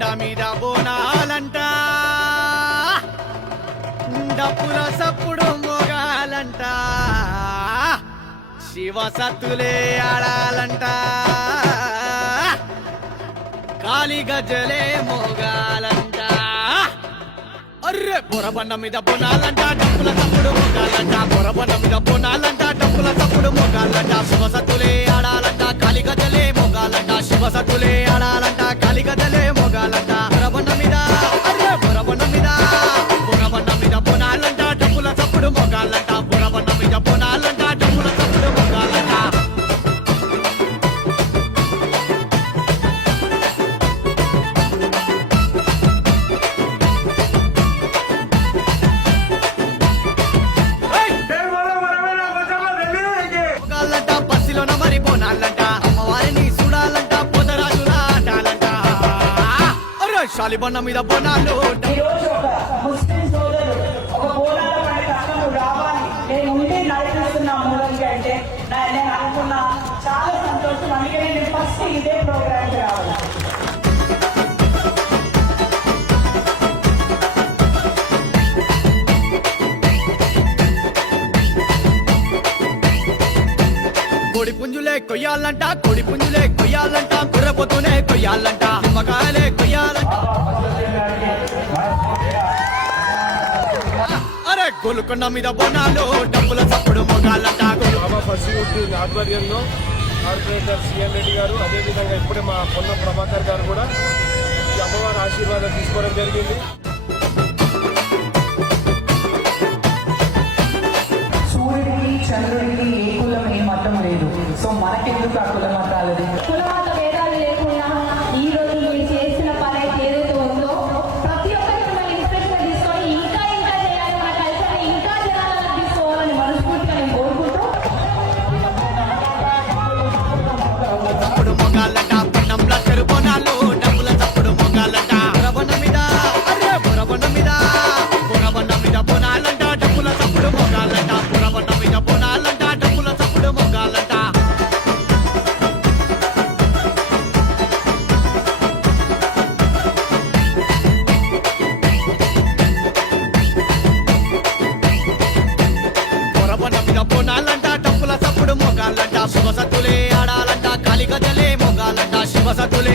బండ మీద బోనాలంట, డప్పుల సప్పుడు మోగాలంట, శివ సత్తులే ఆడాలంట, కాలి గజ్జలే మోగాలంట. అర్రే బొరబండ మీద బోనాలంట, డప్పుల సప్పుడు మోగాలంట, బొరబండ మీద బోనాలంట, డప్పుల సప్పుడు మోగాలంట, శివ సత్తులే ఆడాలంట, కాలి గజ్జలే మోగాలంట, శివ సత్తులే ఆడాలంట, కాలి గజ్జలే మోగాలంట. బొరబండ మీద అర్రే బొరబండ మీద బొరబండ మీద బోనాలంట, డప్పుల సప్పుడు మోగాలంట, బొరబండ మీద బోనాలంట, డప్పుల సప్పుడు మోగాలంట. మోగాలంట బస్సులోన మరి బోనాలంట, అమ్మవారిని చూడాలంట, పోతరాజుల ఆటాలంట. అరే శాలిబండ మీద బోనాలు ఈరోజు ఒక ముస్లిం సోదరుడు ఒక బోనాల పండుగ అసలు రావాలి, నేను ఉండి నడిపిస్తున్నా మూలంకి అంటే నేను అనుకున్నా చాలా సంతోషం. అందుకే నేను ఫస్ట్ ఇదే ప్రోగ్రామ్కి రావాలి. కోడి పుంజులే కొయ్యాలంట, కోడి పుంజులే కొయ్యాలంట, కుర్రపోతూనే కొయ్యాలంట, నిమ్మకాయలే కొయ్యాలంట. అరే గోలుకొండ మీద బోనాలు, డబ్బుల చప్పుడు మొగాలంట. బాబా ఫసియుద్దీన్ ఆధ్వర్యంలో కార్పొరేటర్ సిఎన్ రెడ్డి గారు, అదేవిధంగా ఇప్పుడే మా పొన్న ప్రభాకర్ గారు కూడా ఈ అమ్మవారి ఆశీర్వాదం తీసుకోవడం జరిగింది. సూర్యుడికి చంద్రుడికి ఏ కులం ఏ మతం లేదు. సో మనకెందుకు ఆ కుల మతాలది? కులమత భేదాలు లేకుండా ఈ రోజు మీరు చేసిన పని అయితే ఏదైతే ఉందో ప్రతి ఒక్కరికి మిమ్మల్ని ఇన్స్పిరేషన్ తీసుకొని ఇంకా ఇంకా చేయాలి, మన కల్చర్ ఇంకా జనాలను తీసుకోవాలని మనస్ఫూర్తిగా నేను కోరుకుంటూ చప్పుడు మొగాలంట, పన్నంల చెరు బోనాలు, డబ్బుల చప్పుడు మొగాలంట. బొరబండ మీద అరే బొరబండ మీద బొరబండ మీద బోనాలంట, డబ్బుల చప్పుడు మొగాలంట, బొరబండ మీద బోనాలంట, డబ్బుల చప్పుడు మొగాలంట. బొరబండ మీద బోనాలంట, డప్పుల చప్పుడు మొగాలంట, శివ సత్తులే ఆడాలంట, కాలి గజ్జలే మొగాలంట, శివ సత్తులే